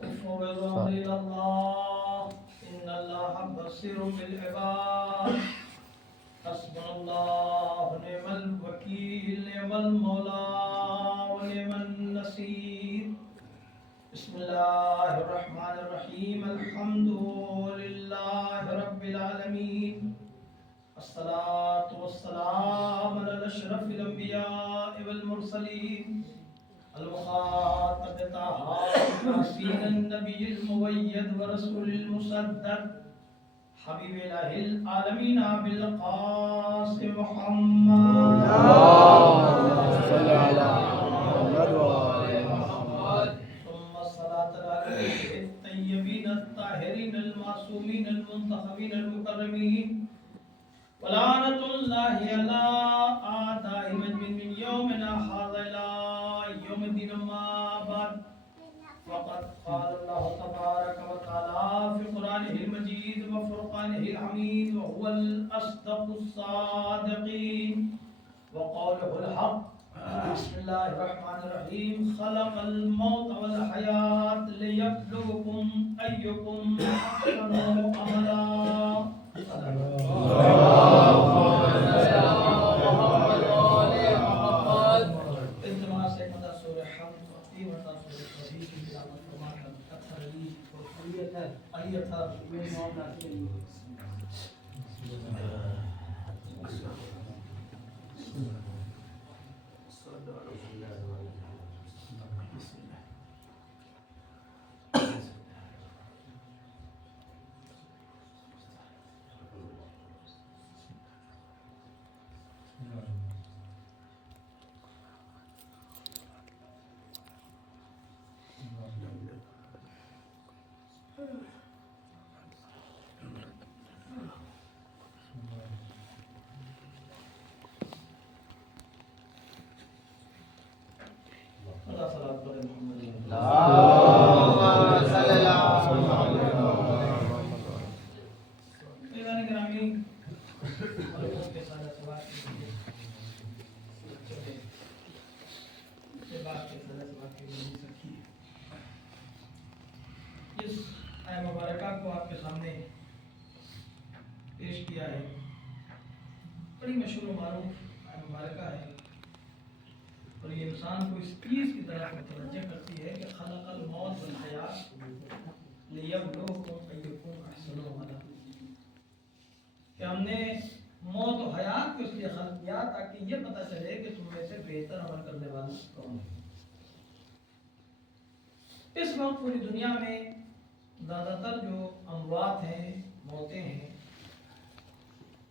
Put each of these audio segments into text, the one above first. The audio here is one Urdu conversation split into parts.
وفوض أمري إلى الله إن الله بصير بالعباد حسبنا الله ونعم الوكيل نعم المولى ونعم النصير بسم الله الرحمن الرحيم الحمد لله رب العالمين الصلاة والسلام على أشرف الأنبياء والمرسلين المخاطب طه ياسين النبي المؤيد ورسول المصدق حبيب إله العالمين أبي القاسم محمد صل على محمد وآل محمد ثم الصلاة على الطيبين الطاهرين المعصومين المنتخبين المكرمين ولعنة الله على أعدائهم من يومنا هذا إلى يوم الدين ما بعد وقد قال الله تبارك وتعالى في قرآنه المجيد وفرقانه الحميد وهو الأصدق الصادقين وقوله الحق بسم الله الرحمن الرحيم خلق الموت والحياة ليبلوكم أيكم أحسن عملا اس آیت مبارکہ کو آپ کے سامنے پیش کیا ہے بڑی مشہور و معروف آیت مبارکہ ہے اور یہ انسان کو اس چیز کی طرف متوجہ کرتی ہے کہ خلق الموت والحیات لیبلوکم ایکم احسن عملا کہ ہم نے موت و حیات کو اس لیے خلق کیا تاکہ یہ پتہ چلے کہ تم میں سے بہتر عمل کرنے والا کون ہے۔ اس وقت پوری دنیا میں زیادہ تر جو اموات ہیں موتیں ہیں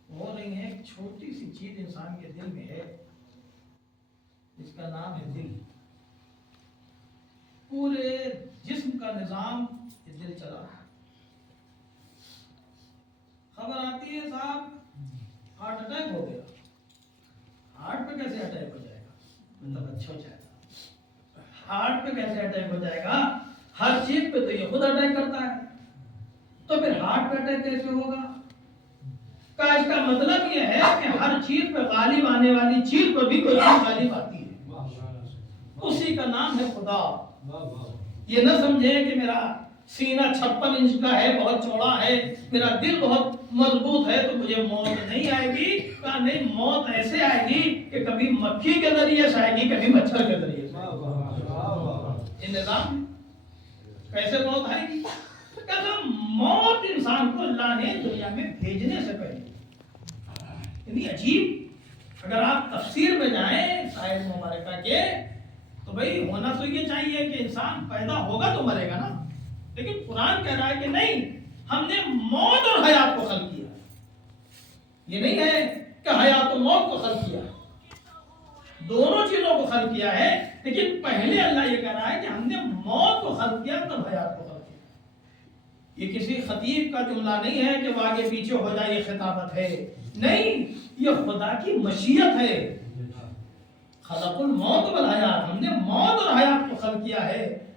وہ نہیں ہیں ایک چھوٹی سی چیز انسان کے دل میں ہے جس کا نام ہے دل۔ پورے جسم کا نظام یہ دل چلا ہے۔ خبر آتی ہے صاحب ہارٹ اٹیک ہو گیا، ہارٹ پہ کیسے اٹیک ہو جائے گا؟ مطلب اچھا ہو جائے گا، ہارٹ پہ کیسے اٹیک ہو جائے گا؟ ہر چیز پہ تو یہ خود اٹیک کرتا ہے، تو پھر ہارٹ پہ اٹیک کیسے ہوگا؟ اس کا مطلب یہ ہے کہ ہر چیز پہ غالب آنے والی چیز پر بھی کوئی چیز غالب آتی ہے، اسی کا نام ہے خدا۔ یہ نہ سمجھیں کہ میرا سینہ 56 انچ کا ہے، بہت چوڑا ہے، میرا دل بہت مضبوط ہے تو مجھے موت نہیں آئے گی۔ کہا نہیں، موت ایسے آئے گی کہ کبھی مکھی کے ذریعے سے آئے گی، کبھی مچھر کے ذریعے سے۔ یہ نظام کیسے موت آئے گی؟ کہا موت انسان کو اللہ نے دنیا میں بھیجنے سے پہلے، یعنی عجیب۔ اگر آپ تفسیر میں جائیں آیت مبارکہ کے تو بھئی ہونا تو یہ چاہیے کہ انسان پیدا ہوگا تو مرے گا نا، لیکن قرآن کہہ رہا ہے کہ نہیں، ہم نے موت اور حیات کو خلق کیا۔ یہ نہیں ہے کہ حیات و موت کو خلق کیا، دونوں چیزوں کو خلق کیا ہے، لیکن پہلے اللہ یہ کہہ رہا ہے کہ ہم نے موت کو خلق کیا تب حیات کو خلق کیا۔ یہ کسی خطیب کا جملہ نہیں ہے کہ وہ آگے پیچھے ہو جائے یہ خطابت ہے، نہیں، یہ خدا کی مشیت ہے۔ خلق الموت والحیات، ہم نے موت اور حیات کو خلق کیا ہے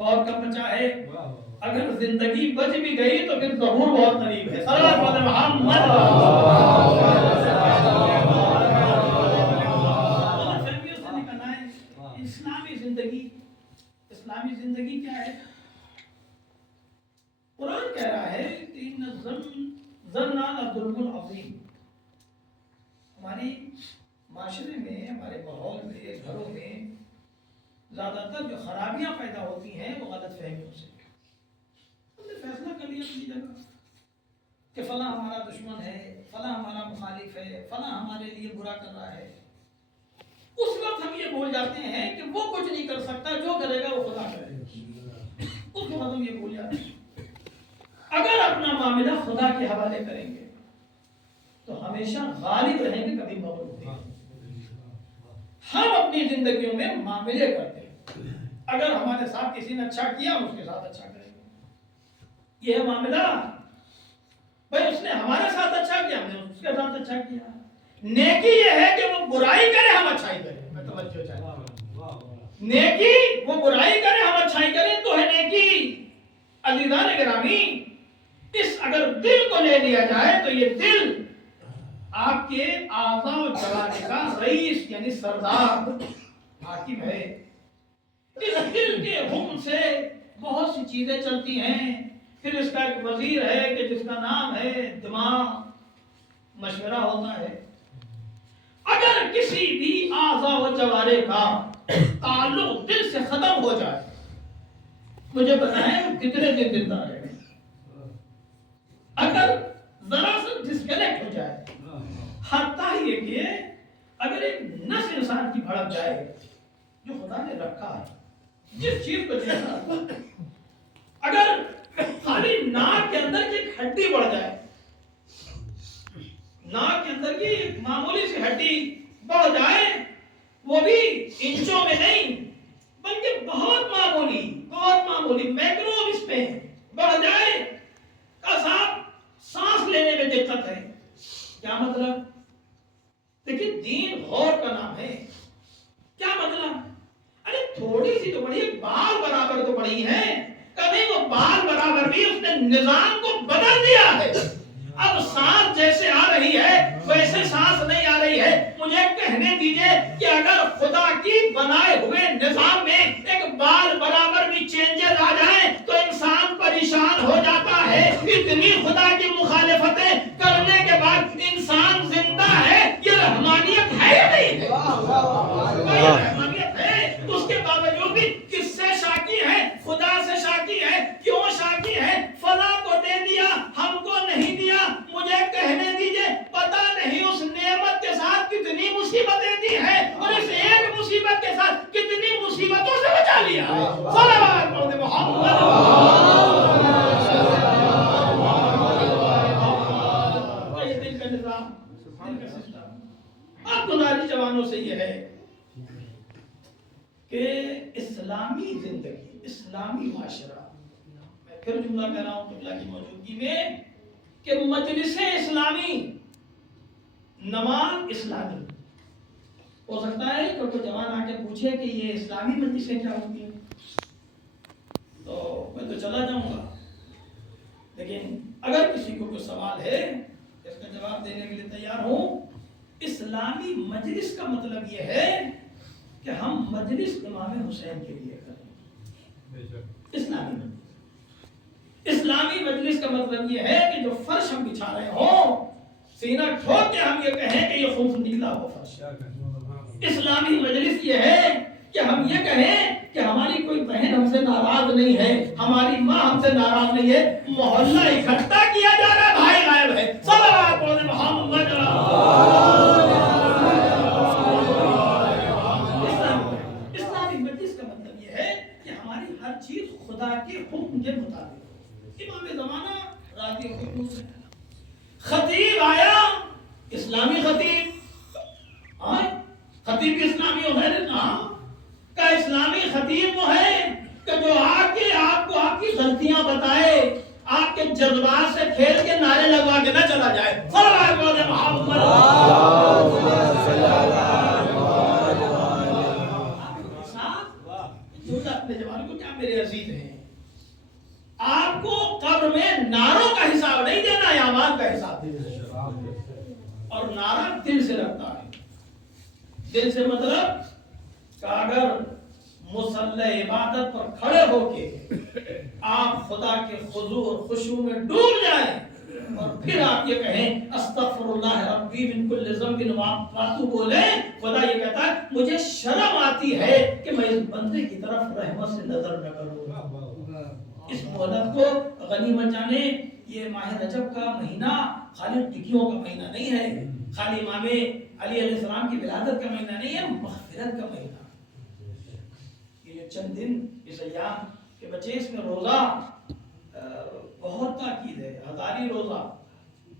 بہت کم بچا ہے. اگر زندگی بچ بھی گئی تو پھر ظہور بہت قریب ہے. صلوات علی محمد. فہمیوں سے نکلنا ہے. اسلامی زندگی کیا ہے؟ قرآن کہہ رہا ہے کہ ظن ظلم عظیم. ہماری معاشرے میں، ہمارے ماحول میں، گھروں میں زیادہ تر جو خرابیاں پیدا ہوتی ہیں وہ غلط فہمیوں سے. ہم نے فیصلہ کر لیا اپنی جگہ کہ فلاں ہمارا دشمن ہے، فلاں ہمارا مخالف ہے، فلاں ہمارے لیے برا کر رہا ہے. اس وقت ہم یہ بھول جاتے ہیں کہ وہ کچھ نہیں کر سکتا، جو کرے گا وہ خدا کرے گا. اس وقت ہم یہ بھول جاتے ہیں. اگر اپنا معاملہ خدا کے حوالے کریں گے تو ہمیشہ غالب رہیں گے، کبھی مغلوب نہیں. ہم اپنی زندگیوں میں معاملے کرتے ہیں. اگر ہمارے ساتھ کسی نے اچھا کیا ہم اس کے ساتھ اچھا کریں گے. یہ ہے معاملہ. بھائی اس نے ہمارے ساتھ اچھا کیا، ہم نے اس کے ساتھ اچھا کیا. نیکی یہ ہے کہ وہ برائی کرے ہم اچھائی کریں. میں توجہ چاہتا ہوں. نیکی وہ برائی کرے ہم اچھائی کریں تو ہے نیکی. عزیزان گرامی، اس اگر دل کو لے لیا جائے تو یہ دل آپ کے اعضاء و جوارح کا رئیس یعنی سردار حاکم ہے. اس دل کے حکم سے بہت سی چیزیں چلتی ہیں. پھر اس کا ایک وزیر ہے کہ جس کا نام ہے دماغ. مشورہ ہوتا ہے. اگر کسی بھی اعضاء و جوارح کا تعلق دل سے ختم ہو جائے، مجھے بتائیں وہ کتنے دن زندہ رہے گا؟ اگر ذرا سا ڈسکنیکٹ ہو جائے، حتیٰ یہ کہ اگر ایک نس انسان کی بھڑک جائے جو خدا نے رکھا ہے، جس چیز کو دیکھا ہے، اگر خالی ناک کے اندر کی ایک ہڈی بڑھ جائے، ناک کے اندر کی ایک معمولی سی ہڈی بڑھ جائے، وہ بھی انچوں میں نہیں بلکہ بہت معمولی میکروبس میں بڑھ جائے، کا صاحب سانس لینے میں دقت ہے. کیا مطلب؟ لیکن دین غور کا نام ہے. کیا مطلب؟ ارے تھوڑی سی تو بڑی، بال برابر تو بڑی ہے. کبھی وہ بال برابر بھی اس نے نظام کو بدل دیا ہے. اب سانس جیسے آ رہی ہے ویسے سانس نہیں آ رہی ہے. مجھے کہنے دیجئے کہ اگر خدا کی بنائے ہوئے نظام میں ایک بال برابر بھی چینجز آ جائیں تو انسان پریشان ہو جاتا ہے. اتنی خدا کی مخالفتیں کرنے کے بعد انسان زندہ ہے. یہ رحمانیت ہے یا نہیں ہے؟ رحمانیت ہے. اس کے باوجود بھی کس سے شاکی ہے؟ خدا سے شاکی ہے. کیوں شاکی ہے؟ فلاں کو دے دیا، ہم کو نہیں دیا. مجھے کہنے دیجئے پتہ نہیں اس نعمت کے ساتھ کتنی مصیبتیں دی ہیں اور اس ایک مصیبت کے ساتھ کتنی مصیبتوں سے بچا لیا ہے. صلوات پڑھتے محمد. یہ دل کا نظام، دل کا سسٹم. اب گزاری جوانوں سے یہ ہے کہ اسلامی زندگی، اسلامی معاشرہ، میں پھر جملہ کہہ رہا ہوں قبلہ کی موجودگی میں، کہ مجلس اسلامی، نماز اسلامی. ہو سکتا ہے کہ کوئی جوان آ کے پوچھے کہ یہ اسلامی مجلسیں کیا ہوتی ہیں، تو میں تو چلا جاؤں گا. لیکن اگر کسی کو کوئی سوال ہے اس کا جواب دینے کے لیے تیار ہوں. اسلامی مجلس کا مطلب یہ ہے کہ ہم مجلس امام حسین کے لیے کریں. اسلامی مجلس کا مطلب یہ ہے کہ جو فرش ہم بچھا رہے ہوں، سینہ ٹھوک کے ہم یہ کہیں کہ یہ خوف نکلا ہو فرش. اسلامی مجلس یہ ہے کہ ہم یہ کہیں کہ ہماری کوئی بہن ہم سے ناراض نہیں ہے، ہماری ماں ہم سے ناراض نہیں ہے. محلہ اکٹھا کیا جا رہا ہے، بھائی غائب ہے. صلوات علی محمد. اسلامی مجلس کا مطلب یہ ہے کہ ہماری ہر چیز خدا کے حکم کے مطابق. امام زمانہ راضی حکم سے خطیب آیا، اسلامی خطیب، خطیب بھی اسلامی ہو ہے نا. کا اسلامی خطیب وہ ہے کہ جو آ کے آپ کو آپ کی غلطیاں بتائے، آپ کے جذبات سے کھیل کے نعرے لگوا کے نہ چلا جائے. صلوات علی محمد. اپنے جوانوں کو کیا میرے عزیز ہیں، آپ کو قبر میں نعروں کا حساب نہیں دینا ہے، اعمال کا حساب دینا ہے۔ اور نعرہ دل سے لگتا ہے، دل سے مطلب کہ اگر مصلی عبادت پر کھڑے ہو کے آپ خدا کے خضوع اور خشوع میں ڈوب جائیں اور پھر آپ یہ کہیں استغفر اللہ ربی من کل ذنب واتوب بولیں، خدا یہ کہتا ہے مجھے شرم آتی ہے کہ میں اس بندے کی طرف رحمت سے نظر نہ کروں۔ اس مہلت کو غنیمت جانے، یہ ماہ رجب کا مہینہ خالی ٹکیوں کا مہینہ نہیں ہے، خالی امام علی علیہ السلام کی ولادت کا مہینہ نہیں ہے، مغفرت کا مہینہ۔ یہ چند دن اس ایام کے بچے، اس میں روزہ بہت تاکید ہے، ہزاری روزہ،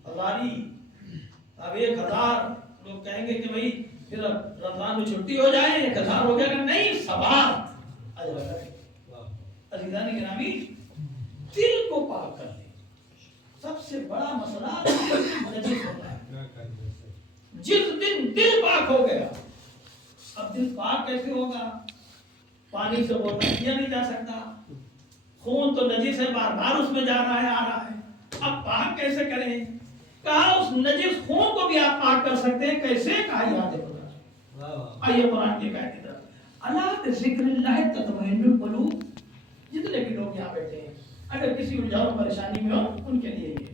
ہزاری۔ اب 1000 لوگ کہیں گے کہ بھئی پھر رمضان میں چھٹی ہو جائے 1000 ہو گیا کہ نہیں، سوال عزیزان گرامی، دل کو پاک کر لیں۔ سب سے بڑا مسئلہ نجس ہوتا ہے۔ جس دن دل پاک ہو گیا، اب دل پاک کیسے ہوگا؟ پانی سے وہ کیا نہیں جا سکتا، خون تو نجس ہے، بار بار اس میں جا رہا ہے آ رہا ہے، اب پاک کیسے کریں؟ کہا اس نجس خون کو بھی آپ پاک کر سکتے ہیں، کیسے؟ کہا یاد ہے قرآن۔ آئیے قرآن کی آیت کی طرف، الا بذکر اللہ تطمئن القلوب۔ جتنے بھی لوگ یہاں بیٹھے ہیں اگر کسی الجھن پریشانی میں ہو، ان کے لیے یہ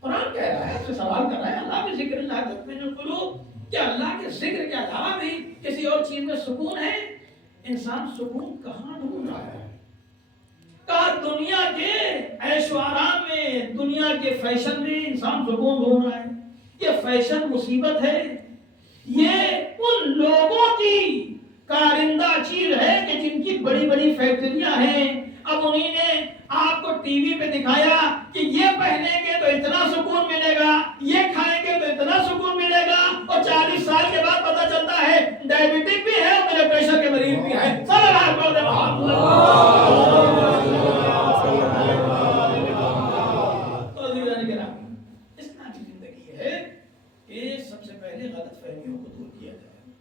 قرآن کہہ رہا ہے، سے سوال کر رہا ہے، اللہ بذکر اللہ تطمئن القلوب، کیا اللہ کے ذکر کے علاوہ بھی کسی اور چیز میں سکون ہے؟ انسان سکون کہاں ڈھونڈ رہا ہے؟ کہا دنیا کے عیش و آرام میں، دنیا کے فیشن میں انسان سکون ڈھونڈ رہا ہے۔ یہ فیشن مصیبت ہے، یہ ان لوگوں کی کارندہ چیز ہے کہ جن کی بڑی بڑی فیکٹریاں ہیں، اب انہی نے آپ کو ٹی وی پہ دکھایا کہ یہ پہنیں گے تو اتنا سکون ملے گا، یہ کھائیں گے تو اتنا سکون ملے گا، اور 40 سال کے بعد پتہ چلتا ہے ڈائبٹک بھی ہے اور بلڈ پریشر کے مریض بھی ہے۔ صلی اللہ علیہ وسلم۔ تو عزیزان گرامی، اسلامی زندگی یہ ہے کہ سب سے پہلے غلط فہمیوں کو دور کیا جائے۔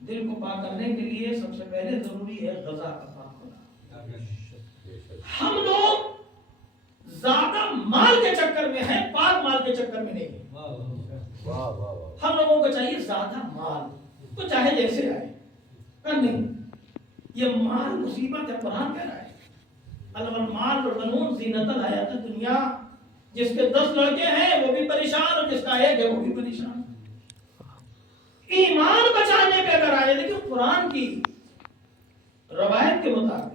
دل کو پاک کرنے کے لیے سب سے پہلے ضروری ہے غذا کا پاک ہونا۔ ہم لوگ زیادہ مال کے چکر میں ہیں، پاک مال کے چکر میں نہیں۔ ہم لوگوں کو چاہیے زیادہ مال، تو چاہے جیسے آئے، پر نہیں، یہ مال مصیبت ہے۔ قرآن کہہ رہا ہے المال والبنون زینت الحیات الدنیا، جس کے 10 لڑکے ہیں وہ بھی پریشان اور جس کا ایک ہے وہ بھی پریشان۔ ایمان بچانے پہ اگر آئے، لیکن قرآن کی روایت کے مطابق،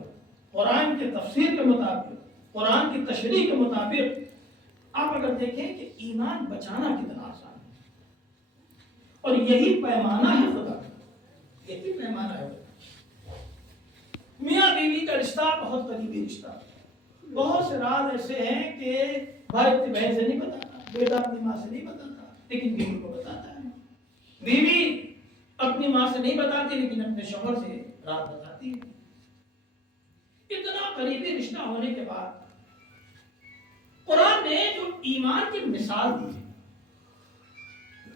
قرآن کے تفسیر کے مطابق، قرآن کی تشریح کے مطابق آپ اگر دیکھیں کہ ایمان بچانا کتنا آسان ہے، اور یہی پیمانہ ہے خدا کا، یہی پیمانہ ہے۔ میاں بیوی کا رشتہ بہت قریبی رشتہ ہے۔ بہت سے راز ایسے ہیں کہ بھائی اپنی بہن سے نہیں بتاتا، بیٹا اپنی ماں سے نہیں بتاتا، لیکن بیوی کو بتاتا ہے۔ بیوی اپنی ماں سے نہیں بتاتی لیکن اپنے شوہر سے راز بتاتی ہے۔ اتنا قریبی رشتہ ہونے کے بعد قرآن نے جو ایمان کی مثال دی ہے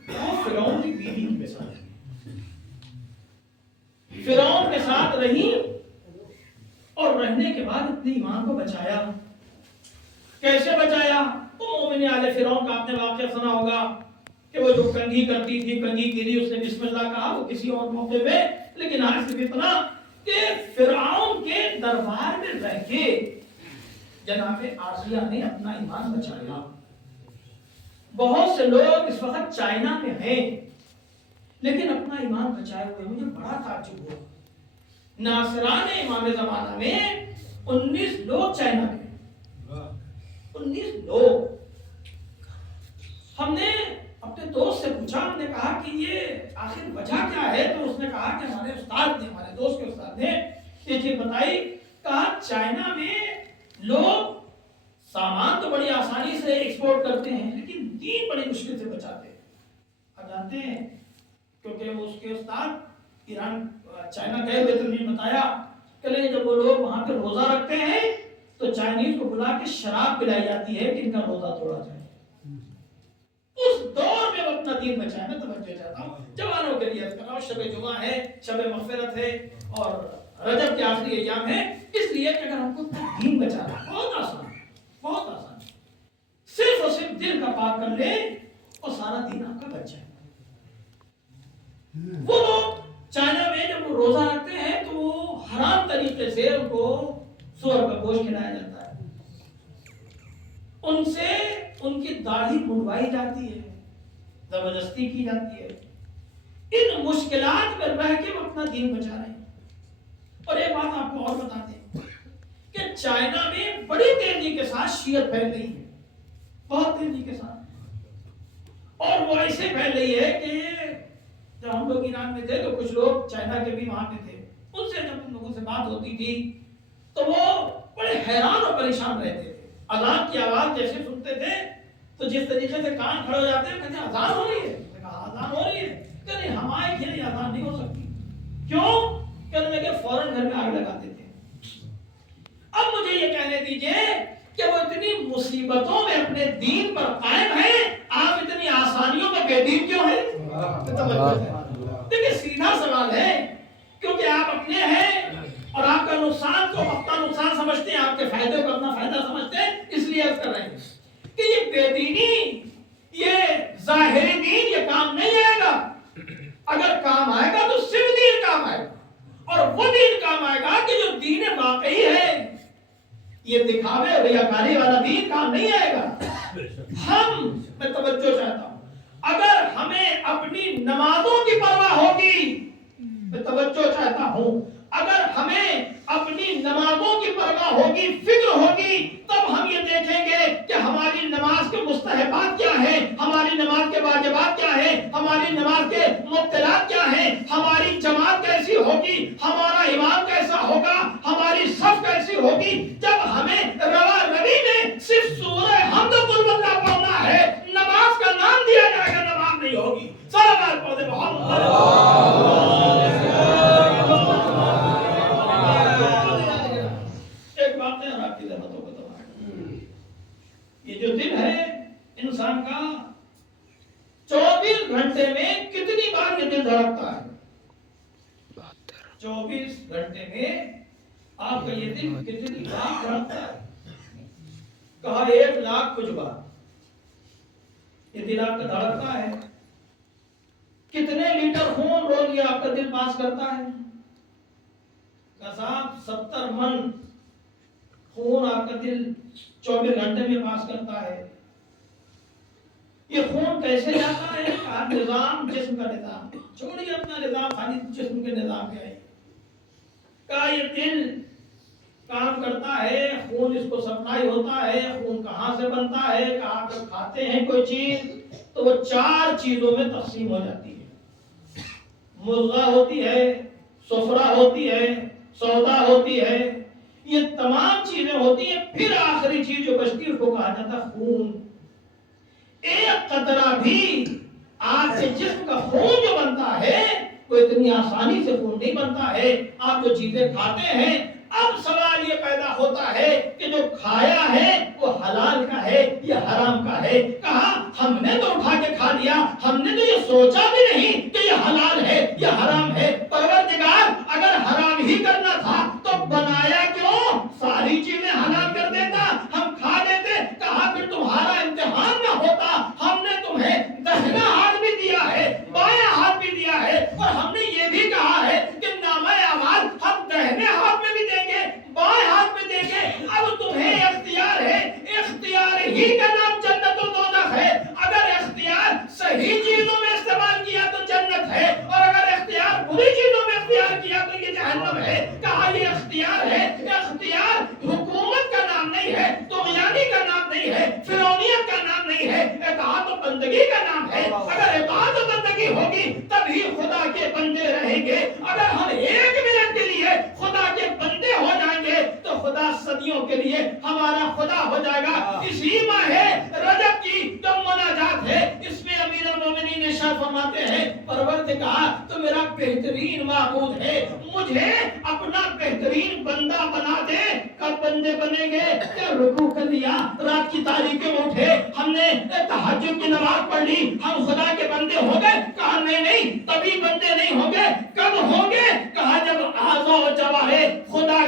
وہ فرعون کی بیوی کی مثال ہے۔ فرعون کے ساتھ رہی اور رہنے کے بعد اپنے ایمان کو بچایا۔ کیسے بچایا؟ تو مومن آل فرعون کا آپ نے واقعہ سنا ہوگا کہ وہ جو کنگھی کرتی تھی، کنگھی کے لیے اس نے بسم اللہ کہا، وہ کسی اور موقع پہ، لیکن آج صرف اتنا کہ فرعون کے دربار میں رہ کے جناب آسیہ نے اپنا ایمان بچایا۔ بہت سے لوگ اس وقت چائنا میں ہیں لیکن اپنا ایمان بچائے ہوئے۔ مجھے بڑا تعجب ہوا، ناصران امام زمانہ میں 19 لوگ چائنا میں، 19 لوگ۔ ہم نے اپنے دوست سے پوچھا، ہم نے کہا کہ یہ آخر وجہ کیا ہے؟ تو اس نے کہا کہ ہمارے استاد نے، ہمارے دوست کے استاد نے یہ چیز بتائی۔ کہا چائنا میں لوگ سامان تو بڑی آسانی سے ایکسپورٹ کرتے ہیں لیکن دین بڑی مشکل سے بچاتے ہیں۔ آپ جانتے ہیں کیونکہ اس کے استاد ایران چائنا گئے ہوئے، تو انہیں بتایا کہ جب وہ لوگ وہاں پہ روزہ رکھتے ہیں تو چائنیز کو بلا کے شراب پلائی جاتی ہے کہ ان کا روزہ توڑا جائے۔ اس دور میں وہ اپنا دین بچائے۔ میں توجہ چاہتا ہوں جوانوں کے لیے، شب جمعہ ہے، شب مغفرت ہے، اور رجب کے آخری ایام ہے، اس لیے کہ اگر ہم کو دین بچانا بہت آسان ہے، بہت آسان ہے، صرف اور صرف دل کا پاک کر لے اور سارا دین آپ کا بچ جائے۔ وہ لوگ چائنا میں جب وہ روزہ رکھتے ہیں تو وہ حرام طریقے سے ان کو سور کا گوشت کھلایا جاتا ہے، ان سے ان کی داڑھی منڈوائی جاتی ہے، زبردستی کی جاتی ہے، ان مشکلات میں رہ کے وہ اپنا دین بچا رہے ہیں۔ اور ایک بات آپ کو اور بتا دیں کہ چائنا میں بڑی تیزی کے ساتھ شیعت پھیل رہی ہے، بہت تیزی کے ساتھ، اور وہ ایسے پھیل رہی ہے کہ جب ہم لوگ ایران میں تھے تو کچھ لوگ چائنا کے بھی وہاں پہ تھے، ان سے جب ان لوگوں سے بات ہوتی تھی تو وہ بڑے حیران اور پریشان رہتے تھے۔ اذان کی آواز جیسے سنتے تھے تو جس طریقے سے کان کھڑے ہو جاتے ہیں، کہتے ہیں اذان ہو رہی ہے، اذان ہو رہی ہے، کہ نہیں ہمارے گھر اذان نہیں ہو سکتی، کیوں؟ کہنے لگے فوراً گھر میں آگ لگا دیتے ہیں۔ اب مجھے یہ کہنے دیجئے کہ وہ اتنی مصیبتوں میں اپنے دین پر قائم ہیں، آپ اتنی آسانیوں میں بے دین کیوں ہیں؟ دیکھیں سیدھا سوال ہے، کیونکہ آپ اپنے ہیں اور آپ کا نقصان کو اپنا نقصان سمجھتے ہیں، آپ کے فائدے کو اپنا فائدہ سمجھتے ہیں، اس لیے عرض کر رہے ہیں کہ یہ بے دینی، یہ ظاہری دین یہ کام نہیں آئے گا۔ اگر کام آئے گا تو صرف دین کام آئے گا، اور وہ دین کام آئے گا کہ جو دین واقعی ہے، یہ دکھاوے اور ریاکاری والا دین کام نہیں آئے گا۔ میں توجہ چاہتا ہوں، اگر ہمیں اپنی نمازوں کی پرواہ ہوگی، میں توجہ چاہتا ہوں، اگر ہمیں اپنی نمازوں کی پرواہ ہوگی، فکر ہوگی، تب ہم یہ دیکھیں گے کہ ہماری نماز کے مستحبات کیا ہیں، ہماری نماز کے واجبات کیا ہیں، ہماری نماز کے مبطلات کیا ہیں، ہماری جماعت کیسی ہوگی، ہمارا امام کیسا ہوگا، ہماری صف کیسی ہوگی۔ جب ہمیں روا روی میں صرف سورہ حمد و قل اللہ پڑھنا ہے، نماز کا نام دیا جائے گا، نماز نہیں ہوگی۔ صلوات پڑھیں محمد۔ ایک بات ہے آپ کی ذہنوں کو دماغ، یہ جو دن ہے انسان کا 24 گھنٹے میں کتنی بار یہ دل دھڑکتا ہے؟ 24 گھنٹے میں آپ کا یہ دل کتنی بار دھڑکتا ہے؟ کہا 1 لاکھ کچھ بار یہ دل آپ کا دھڑکتا ہے۔ کتنے لیٹر خون روز یہ آپ کا دل پاس کرتا ہے؟ صاحب 70 من خون آپ کا دل 24 گھنٹے میں پاس کرتا ہے۔ یہ خون کیسے جاتا ہے؟ کہا نظام، جسم کا نظام، چھوڑیے اپنا نظام، خالی جسم کے نظام پہ آئیے۔ کہا یہ دل کام کرتا ہے، خون اس کو سپلائی ہوتا ہے، خون کہاں سے بنتا ہے؟ کہاں پر کھاتے ہیں کوئی چیز تو وہ 4 چیزوں میں تقسیم ہو جاتی ہے، مضغہ ہوتی ہے، صفرہ ہوتی ہے، سودا ہوتی ہے، یہ تمام چیزیں ہوتی ہیں، پھر آخری چیز جو بچتی ہے اس کو کہا جاتا ہے خون۔ ایک قطرہ بھی آپ کے جسم کا خون جو بنتا ہے وہ اتنی آسانی سے خون نہیں بنتا ہے۔ آپ جو چیزیں کھاتے ہیں، اب سوال یہ پیدا ہوتا ہے کہ جو کھایا ہے وہ حلال کا ہے یا حرام کا ہے؟ کہا ہم نے تو اٹھا کے کھا لیا، ہم نے تو یہ سوچا بھی نہیں کہ یہ حلال ہے یا حرام ہے۔ پروردگار اگر حرام ہی کرنا تھا تو بنایا کیوں؟ ساری چیزیں حلال کر دیتا، ہم کھا لیتے۔ کہا پھر تمہارا امتحان نہ ہوتا، ہم نے تمہیں دہنا ہاتھ بھی دیا ہے، بایاں ہاتھ بھی دیا ہے، اور ہم نے یہ بھی کہا ہے کہ نامہ اعمال ہم دہنے ہاتھ میں بھی دیں گے، بائیں ہاتھ میں دیں گے۔ اب تمہیں اختیار ہے، اختیار ہی کا نام جنت و دوزخ ہے۔ اگر اختیار صحیح چیزوں میں استعمال کیا تو جنت ہے، اور اگر اختیار بری چیزوں میں اختیار کیا تو یہ جہنم ہے۔ کہا یہ اختیار ہے، اختیار حکومت کا نام نہیں ہے، طغیانی کا نام نہیں ہے، فرعونیت کا نام نہیں ہے، اطاعت و بندگی کا نام ہے۔ اگر اطاعت و بندگی ہوگی تبھی خدا کے بندے رہیں گے۔ اگر ہم 1 منٹ کے لیے خدا کے بندے ہو جائیں گے تو خدا صدیوں کے لیے ہمارا خدا ہو جائے گا۔ اسی ماہ رجب کی جو مناجات ہے، اس میں امیر المومنین ارشاد فرماتے ہیں پروردگار تو میرا بہترین معبود ہے، مجھے اپنا بہترین بندہ بنا دے۔ کب بندے بنیں گے؟ کہ رکوع کر لیا، رات کی تاریکی میں اٹھے، ہم نے تہجد کی نماز پڑھ لی، ہم خدا کے بندے ہو گئے۔ کہا نہیں، تبھی بندے نہیں ہوں گے۔ کب ہوں گے؟ کہا جب اعضاء و جواہر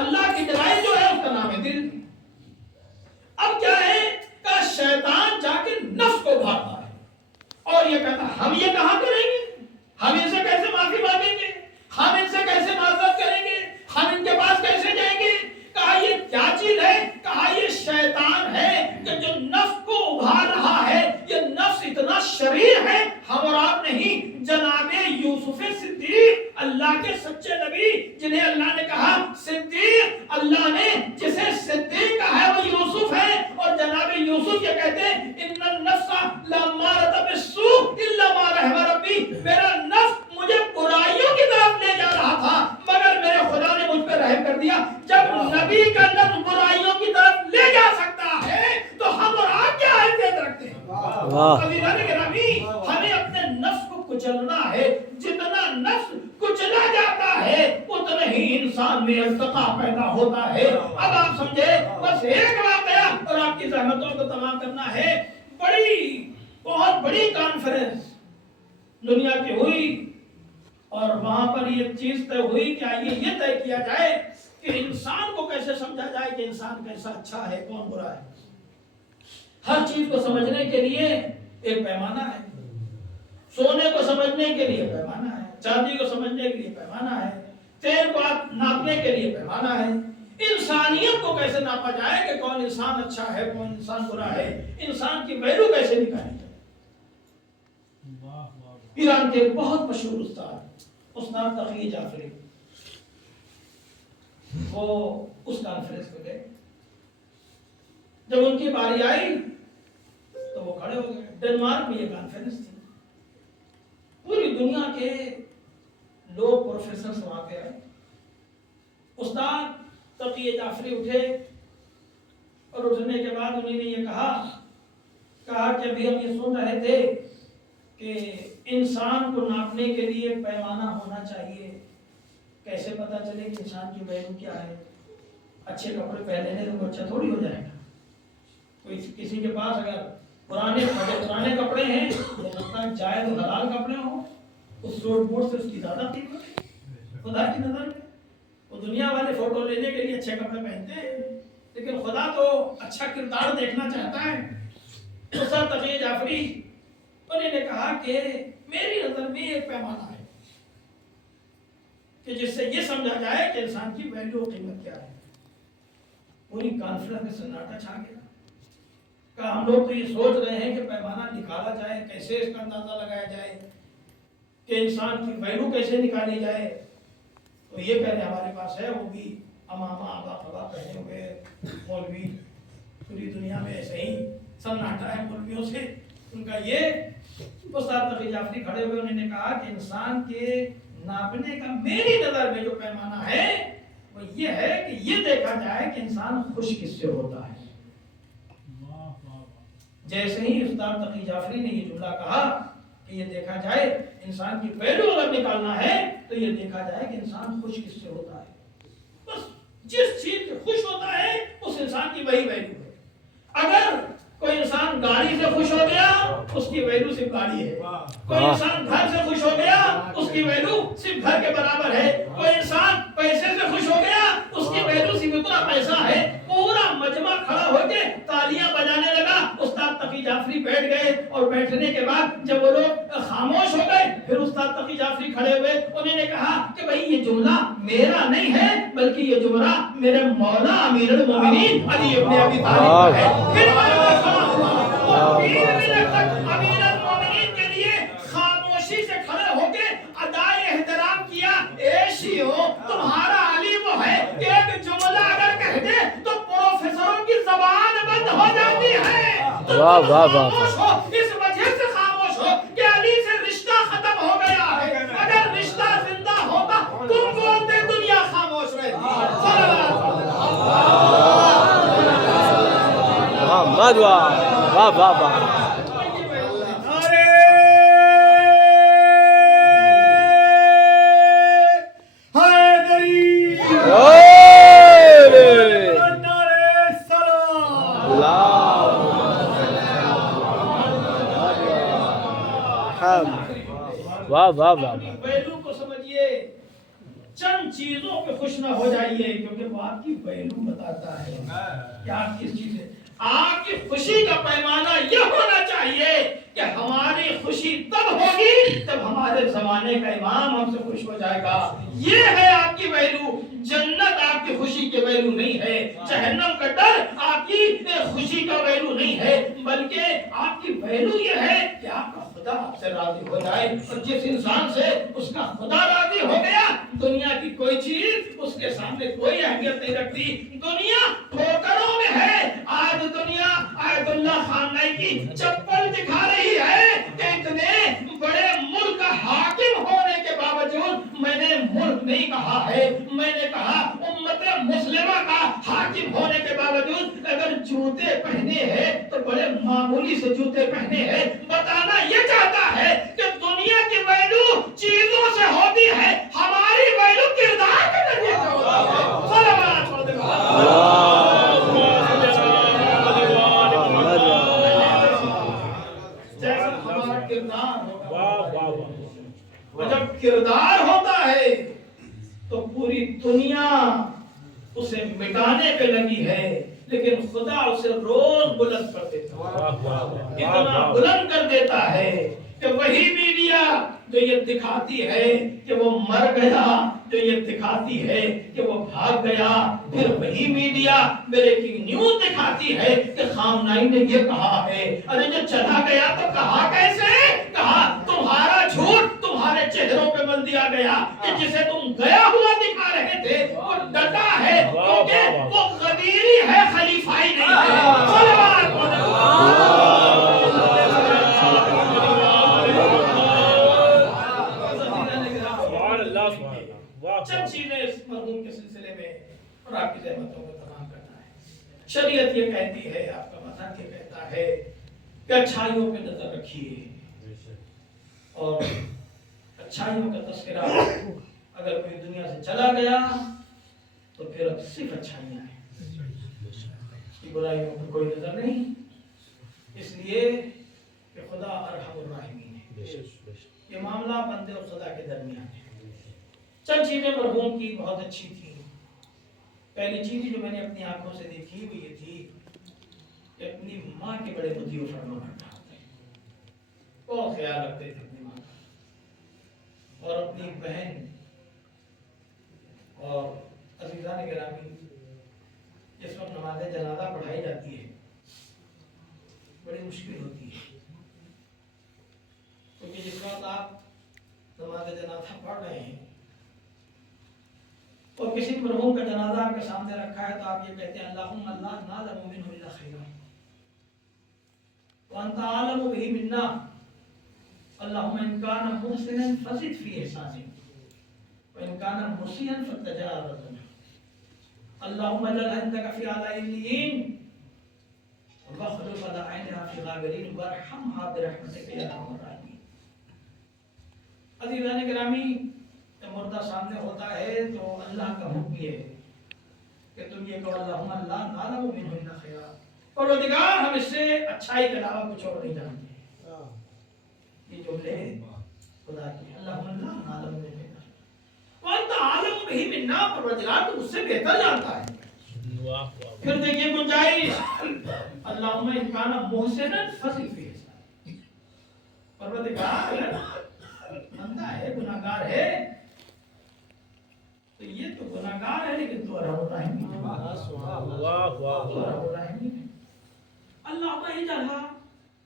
اللہ کی ڈرائی جو ہے اس کا نام ہے دل. اب کیا ہے کہ شیطان جا کے نفس کو بھاگتا ہے اور یہ کہتا ہے ہم یہ کہاں کریں گے, ہم ان سے کیسے معافی مانگیں گے, ہم ان سے کیسے معذرت کریں گے, ہم ان کے پاس کیسے جائیں گے. کہا یہ کیا چیز ہے, کہا یہ شیطان ہے کہ جو نفس کو ابھار رہا ہے. یہ نفس اتنا شریر ہے, ہم اور آپ نہیں. جناب یوسف صدیق اللہ کے سچے نبی جنہیں اللہ نے کہا صدیق, اللہ نے جسے صدیق کہا ہے وہ یوسف ہے. اور جناب یوسف یہ کہتے ہیں ان النفس لامارۃ بالسوء الا ما رحم ربی, میرا نفس مجھے برائیوں کی طرف لے جا رہا تھا مگر میرے خدا نے مجھ پہ رحم کر دیا. جب نبی کا نفس برائیوں کی طرف لے جا سکتا ہے تو ہم اور آپ کیا حیثیت رکھتے ہیں. ہمیں اپنے نفس کو کچلنا ہے. جتنا نفس کچلا جاتا ہے اتنا ہی انسان میں ارتقا پیدا ہوتا ہے. اب آپ سمجھے, بس ایک واقعہ اور آپ کی زحمتوں کو تمام کرنا ہے. بہت بڑی کانفرنس دنیا کی ہوئی اور وہاں پر یہ چیز طے ہوئی کہ آئیے یہ طے کیا جائے کہ انسان کو کیسے سمجھا جائے کہ انسان کیسا اچھا ہے کون برا ہے. ہر چیز کو سمجھنے کے لیے ایک پیمانہ ہے. سونے کو سمجھنے کے لیے پیمانہ ہے, چاندی کو سمجھنے کے لیے پیمانہ ہے, تیل کو ناپنے کے لیے پیمانہ ہے. انسانیت کو کیسے ناپا جائے کہ کون انسان اچھا ہے کون انسان برا ہے, انسان کی ویلیو کیسے نکالی جائے. ایران کے بہت مشہور استاد تقی جعفری وہ اس کانفرنس پہ گئے. جب ان کی باری آئی تو وہ کھڑے ہو گئے. ڈنمارک میں یہ کانفرنس تھی. پوری دنیا کے لوگ پروفیسرز وہاں پہ آئے. استاد تقی جعفری اٹھے اور اٹھنے کے بعد انہوں نے یہ کہا کہ ابھی ہم یہ سن رہے تھے کہ انسان کو ناپنے کے لیے پیمانہ ہونا چاہیے. کیسے پتا چلے کہ انسان کی ویلیو کیا ہے. اچھے کپڑے پہن لینے تو اچھا تھوڑی ہو جائے گا. کوئی کسی کے پاس اگر پرانے کپڑے ہیں جائز و حلال کپڑے ہوں اس روڈ بورڈ سے اس کی زیادہ قیمت ہے خدا کی نظر میں. وہ دنیا والے فوٹو لینے کے لیے اچھے کپڑے پہنتے ہیں لیکن خدا تو اچھا کردار دیکھنا چاہتا ہے. استاد تقی جعفری انہوں نے کہا کہ میری نظر میں ایک پیمانہ ہے کہ جس سے یہ سمجھا جائے کہ انسان کی ویلیو و قیمت کیا ہے. پوری کانفرنس میں سناٹا چھا گیا. کہ ہم لوگ تو یہ سوچ رہے ہیں کہ پیمانہ نکالا جائے, کیسے اس کا اندازہ لگایا جائے کہ انسان کی ویلیو کیسے نکالی جائے. تو یہ پہلے ہمارے پاس ہے, وہ بھی امامہ آبا خبا پہنے ہوئے مولوی. پوری دنیا میں ایسے ہی سناٹا ہے مولویوں سے. ان کا یہ استاد تقی جعفری کھڑے ہوئے انہوں نے کہا کہ انسان کے ناپنے کا میری نظر میں جو پیمانہ ہے وہ یہ ہے کہ یہ دیکھا جائے کہ انسان خوش کس سے ہوتا ہے. جیسے ہی استاد تقی جعفری نے یہ جملہ کہا کہ یہ دیکھا جائے انسان کی ویلیو اگر نکالنا ہے تو یہ دیکھا جائے کہ انسان خوش کس سے ہوتا ہے. بس جس چیز سے خوش ہوتا ہے اس انسان کی وہی ویلیو ہے. اگر کوئی انسان گاڑی سے خوش ہو گیا اس کی ویلیو صرف گاڑی ہے. کوئی انسان گھر سے خوش ہو گیا اس کی ویلیو صرف گھر کے برابر ہے. کوئی انسان پیسے سے خوش ہو گیا اس کی ویلیو صرف اتنا پیسہ ہے. پورا مجمع کھڑا ہو کے تالیاں بجانے لگا. استاد تقی جعفری بیٹھ گئے اور بیٹھنے کے بعد جب وہ لوگ خاموش ہو گئے پھر استاد تقی جعفری کھڑے ہوئے. انہوں نے کہا کہ بھائی یہ جملہ میرا نہیں ہے بلکہ یہ جملہ میرے مولا امیر المومنین علی ابن ابی طالب کا ہے. پھر امیر المومنین کے لیے خاموشی سے کھڑے ہو کے ادائے احترام کیا. اے شیعوں تمہارا علی وہ ہے کہ ایک جملہ اگر کہہ دے تو پروفیسروں کی زبان بند ہو جاتی ہے. واہ واہ واہ. اس وجہ سے خاموش ہو کہ علی سے رشتہ ختم ہو گیا ہے. اگر رشتہ زندہ ہوتا تم بولتے دنیا خاموش رہتی. محمد واہ واہ واہ واہ. ویلیو کو سمجھیے. چند چند چیزوں پہ خوش نہ ہو جائیے کیونکہ وہ آپ کی ویلو بتاتا ہے کہ آپ کس چیز سے. آپ کی خوشی کا پیمانہ یہ ہونا چاہیے کہ ہماری خوشی تب ہوگی جب ہمارے زمانے کا امام ہم سے خوش ہو جائے گا. یہ ہے آپ کی ویلو. جنت آپ کی خوشی کی ویلو نہیں ہے, جہنم کا ڈر آپ کی خوشی کا ویلو نہیں ہے, بلکہ آپ کی ویلو یہ ہے کہ آپ کا خدا آپ سے راضی ہو جائے. اور جس انسان سے اس کا خدا راضی ہو گیا, دنیا کی کوئی چیز اس کے سامنے کوئی اہمیت نہیں رکھتی. دنیا ٹھوکروں میں ہے. آج دنیا آیت اللہ خامنئی کی چپل دکھا رہی ہے کہ اتنے بڑے ملک کا حاکم ہونے کے باوجود, میں نے ملک نہیں کہا ہے, میں نے کہا امت مسلمہ کا حاکم ہونے کے باوجود اگر جوتے پہنے ہیں تو بڑے معمولی سے جوتے پہنے ہیں. بتانا یہ چاہتا ہے کہ دنیا کی ویلو چیزوں سے ہوتی ہے, ہماری ویلو کردار کے ذریعے سے ہوتی ہے. صلوات پڑھ دے جیسا ہمارا کردار ہوگا. جب کردار ہوتا ہے تو پوری دنیا اسے مٹانے پہ لگی ہے, لیکن خدا اسے روز بلند کر دیتا ہے. اتنا بلند کر دیتا ہے کہ وہی میڈیا جو یہ دکھاتی ہے کہ وہ مر گیا, جو یہ دکھاتی ہے کہ وہ بھاگ گیا, پھر وہی میڈیا بریکنگ نیوز دکھاتی ہے کہ خامنئی نے یہ کہا ہے. ارے جو چلا گیا تو کہا کیسے؟ کہا تمہارا جھوٹ تمہارے چہروں پہ بن دیا گیا کہ جسے تم گیا ہوا دکھا رہے تھے وہ ڈٹا ہے کیونکہ وہ غدیری ہے, خلیفائی نہیں ہے. چند چیزیں اس مرحوم کے سلسلے میں اور آپ کی زحمتوں کو تمام کرنا ہے. شریعت یہ کہتی ہے, آپ کا مذہب یہ کہتا ہے کہ اچھائیوں پہ نظر رکھیے, اور اچھائیوں کا تذکرہ اگر کوئی دنیا سے چلا گیا تو پھر اب صرف اچھائیاں ہیں, اس کی برائیوں پر کوئی نظر نہیں. اس لیے کہ خدا ارحم الراحمین ہے. یہ معاملہ بندے اور خدا کے درمیان ہے. چند چیزیں مرحوم کی بہت اچھی تھی. پہلی چیز جو میں نے اپنی آنکھوں سے دیکھی وہ یہ تھی کہ اپنی ماں کے بڑے بدی و فرما بردار تھے, بہت خیال رکھتے تھے اپنی ماں کا اور اپنی بہن. اور عزیزان گرامی, جس وقت نماز جنازہ پڑھائی جاتی ہے بڑی مشکل ہوتی ہے, کیونکہ جس وقت آپ نماز جنازہ پڑھ رہے ہیں اور کسی مرحوم کا جنازہ آپ کے سامنے رکھا ہے تو آپ یہ کہتے ہیں اللہم لا نعلم منہ الا خیرا وانت عالم به منا اللہم ان کان محسنا فزد فی احسانہ وان کان مسیئا فتجاوز عنہ اللہم اجعل عندك فی اعلی علیین واخلف على عینها فی غابرین وارحمها برحمتک یا ارحم الراحمین. عزیزان گرامی, جب مردہ سامنے ہوتا ہے تو اللہ کا حکم یہ ہے کہ تم یہ کہو اللہم لا نعلم منہ الا خیرا, پروردگار ہم اس سے اچھائی کے علاوہ کچھ اور نہیں جانتے. یہ جملے خدا کی, اللہم لا نعلم منہ الا خیرا وانت عالم به منا, پروردگار تو اس سے بہتر جانتا ہے. پھر دیکھیے گنجائش, اللہم ان کان محسنا فزد فی احسانہ, پروردگار بندہ ہے, گناہگار ہے, تو یہ تو گناہگار ہے لیکن تو ارحم الراحمین ہے. اللہم اجعلھا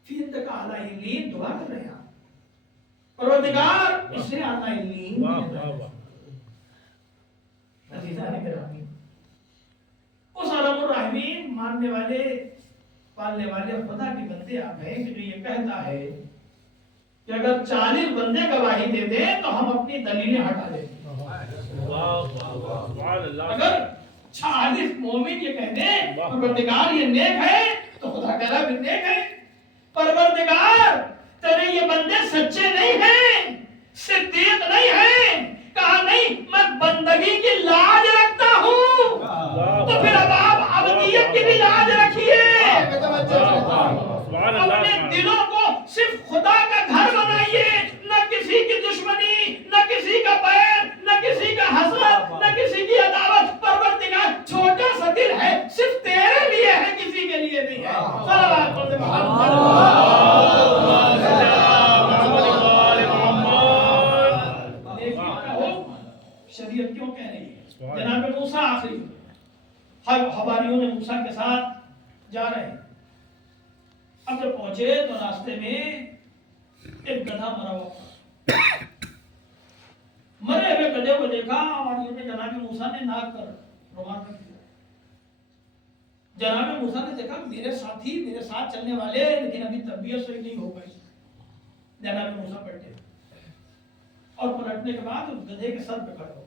فی عندک اعلی علیین, دعا کر رہے ہیں پروردگار اسے اعلی علیین. عزیزان گرامی, اس ارحم الراحمین ماننے والے پالنے والے خدا کے بندے آپ ہیں کہ جو یہ کہتا ہے کہ اگر 40 بندے گواہی دے دیں تو ہم اپنی دلیلیں ہٹا دیں. اگر 40 مومن یہ کہہ دیں پروردگار یہ نیک ہے تو خدا کہہ رہا بھی نیک ہے. پروردگار تیرے یہ بندے سچے نہیں ہیں, صدیق نہیں ہیں, کہا نہیں میں بندگی کی لاج رکھتا ہوں, تو پھر اب آپ ابدیت کی بھی لاج رکھیے. اپنے دلوں کو صرف خدا کا گھر بنائیے, نہ کسی کی دشمنی, نہ کسی کا بیر, نہ کسی کا حسد, جناب موسیٰ آخری حواریوں نے موسیٰ کے ساتھ جا رہے ہیں. اب جب پہنچے تو راستے میں ایک گدھا مرا ہوا تھا. مرے ہوئے گدھے کو دیکھا حواریوں نے جناب موسیٰ نے ناک پر روان کر دیا. جناب موسیٰ نے دیکھا میرے ساتھی میرے ساتھ چلنے والے لیکن ابھی طبیعت صحیح نہیں ہو گئی. جناب موسیٰ پلٹے اور پلٹنے کے بعد اس گدھے کے سر پہ کھڑے ہو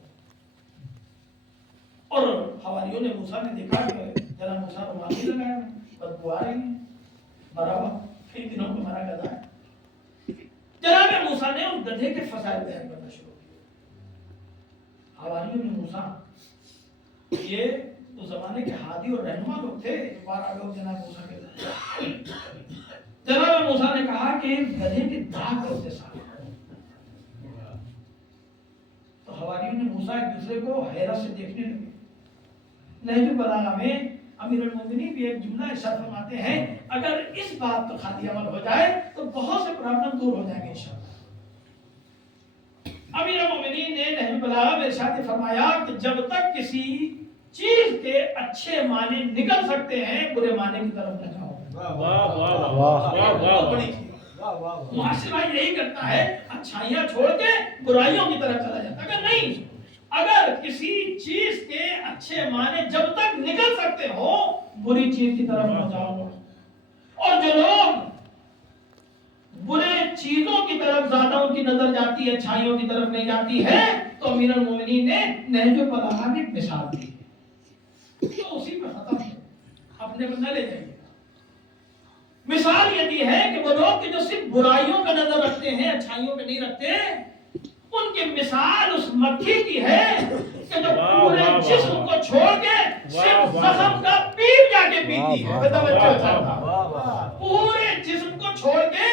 اور حواریوں نے موسیٰ نے دیکھا کہ جناب موسیٰ رومال نہیں لگایا ہے, بدبو آ رہی ہے, مرا ہوا کئی دنوں کو مرا گدھا ہے. جناب موسیٰ نے اس گدھے کے فضائل بیان کرنا شروع کیا. حواریوں نے موسیٰ, یہ اس زمانے کے ہادی اور رہنما لوگ تھے, بار آگے ہو جناب موسیٰ کے ساتھ. جناب موسیٰ نے کہا کہ گدھے کے داغ ہوتے ساتھ. تو حواریوں نے موسیٰ ایک دوسرے کو حیرت سے دیکھنے لگے. نہج البلاغہ میں امیر المومنین بھی ایک جملہ ارشاد فرماتے ہیں اگر اس بات پر خالی عمل ہو جائے تو بہت سے پرابلم دور ہو جائیں گے انشاءاللہ. امیر المومنین نے نہج البلاغہ میں ارشاد فرمایا کہ جب تک کسی چیز کے اچھے معنی نکل سکتے ہیں برے معنی کی طرف نہ جاؤ. واہ واہ واہ واہ. معاشرہ یہی کرتا ہے, اچھائیاں چھوڑ کے برائیوں کی طرف چلا جاتا ہے. اگر نہیں, اگر کسی چیز کے اچھے معنی جب تک نکل سکتے ہو بری چیز کی طرف نہ جاؤ. اور جو لوگ برے چیزوں کی طرف زیادہ ان کی نظر جاتی ہے, اچھائیوں کی طرف نہیں جاتی ہے, تو امیر المومنین نے نہج البلاغہ میں ایک مثال دی تو اسی پہ ختم ہے, اپنے پر نہ لے جائیے. مثال یہ دی ہے کہ وہ لوگ کہ جو صرف برائیوں کا نظر رکھتے ہیں, اچھائیوں پہ نہیں رکھتے, ان کی مثال اس مکھی کی ہے کہ جو پورے جسم کو چھوڑ کے صرف زخم کا پیپ جا کے پیتی ہے. پورے جسم کو چھوڑ کے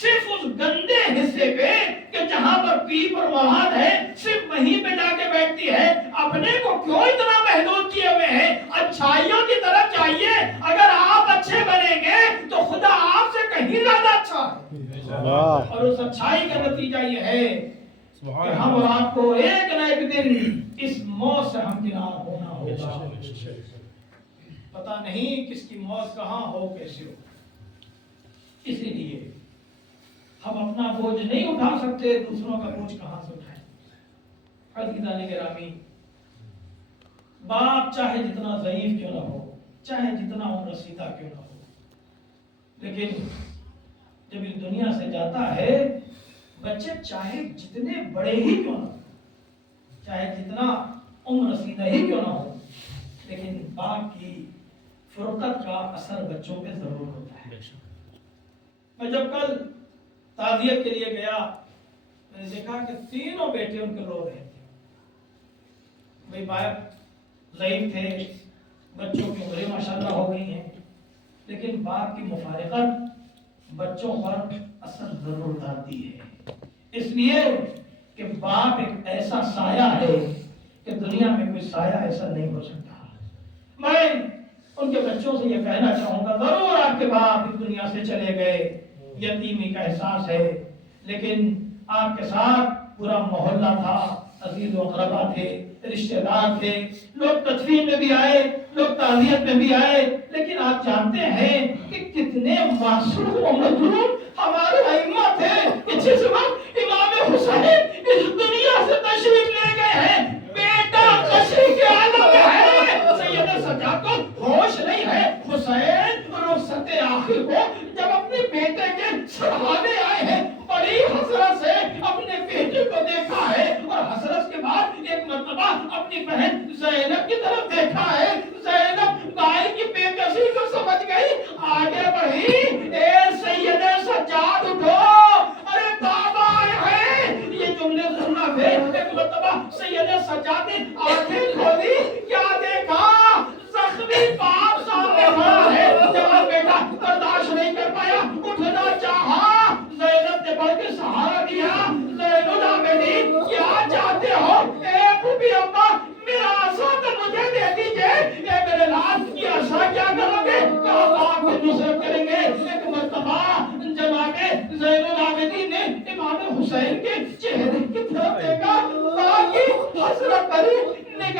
صرف اس گندے حصے پہ کہ جہاں پر پیپ اور مواد ہے صرف وہیں پہ جا کے بیٹھتی ہے. اپنے کو کیوں اتنا محدود کیے ہوئے ہیں؟ اچھائیوں کی طرف جائیے. اگر آپ اچھے بنیں گے تو خدا آپ سے کہیں زیادہ اچھا ہے. اور اس اچھائی کا نتیجہ یہ ہے کہ ہم اور آپ کو ایک نہ ایک دن اس موت سے ہمکنار ہونا ہوگا. پتہ نہیں کس کی موت کہاں ہو, کیسے ہو. اسی لیے ہم اپنا بوجھ نہیں اٹھا سکتے, دوسروں کا بوجھ کہاں سے اٹھائیں. عزیزان گرامی, باپ چاہے جتنا ضعیف کیوں نہ ہو, چاہے جتنا عمر رسیدہ کیوں نہ ہو, لیکن جب اس دنیا سے جاتا ہے بچے چاہے جتنے بڑے ہی کیوں نہ ہو, چاہے جتنا عمر رسیدہ ہی کیوں نہ ہو, لیکن باپ کی فرقت کا اثر بچوں پہ ضرور ہوتا ہے. میں جب کل تعزیت کے لیے گیا, میں نے دیکھا کہ تینوں بیٹے ان کے رو رہے تھے. بھئی باپ ضعیف تھے, بچوں کی عمریں ماشاءاللہ ہو گئی ہیں, لیکن باپ کی مفارقت بچوں پر اثر ضرور ڈالتی ہے. اس لیے کہ باپ ایک ایسا سایہ ہے کہ دنیا میں کوئی سایہ ایسا نہیں ہو سکتا. میں ان کے بچوں سے یہ کہنا چاہوں گا, ضرور آپ کے باپ اس دنیا سے چلے گئے, یتیمی کا احساس ہے, لیکن آپ کے ساتھ پورا محلہ تھا, عزیز و اقربا تھے, رشتہ دار تھے, لوگ تدفین میں بھی آئے, لوگ تعزیت میں بھی آئے, لیکن آپ جانتے ہیں کہ کتنے معصوم و مظلوم ہمارے ائمہ تھے کہ جس وقت امام حسین اس دنیا سے تشریف لے گئے ہیں, بیٹا تشریف کے عالم میں ہے, سید سجاد کو ہوش نہیں ہے. حسین رخصت آخر کو جب اپنے بیٹے کے سرحانے آئے ہیں, بڑی حسرت سے اپنے بیٹے کو دیکھا ہے, اور حسرت کے بعد ایک مرتبہ اپنی بہن زینب کی طرف دیکھا ہے. زینب بھائی کی بے کسی کو سمجھ گئی, آگے بڑھی, اے سید سجاد اٹھو, ارے بابا آئے ہیں. یہ جملے سننا پہ ایک مرتبہ سید سجاد نے آنکھیں کھولی, کیا دیکھا؟ زخمی باپ سامنے کھڑا ہے. جوان بیٹا برداشت نہیں کر پایا, اٹھنا چاہا, زینب نے بڑھ کے سہارا دیا. زین العابدین کیا چاہتے ہو؟ اے پھوپھی اماں, میرا عصا تو مجھے دے دیجئے. اے میرے لال, یہ عصا کیا کرو گے؟ کہا باپ کی نصرت کریں گے. ایک مرتبہ جناب زین العابدین نے امام حسین کے چہرے کی طرف دیکھا, باپ کی حسرت بھری نگاہ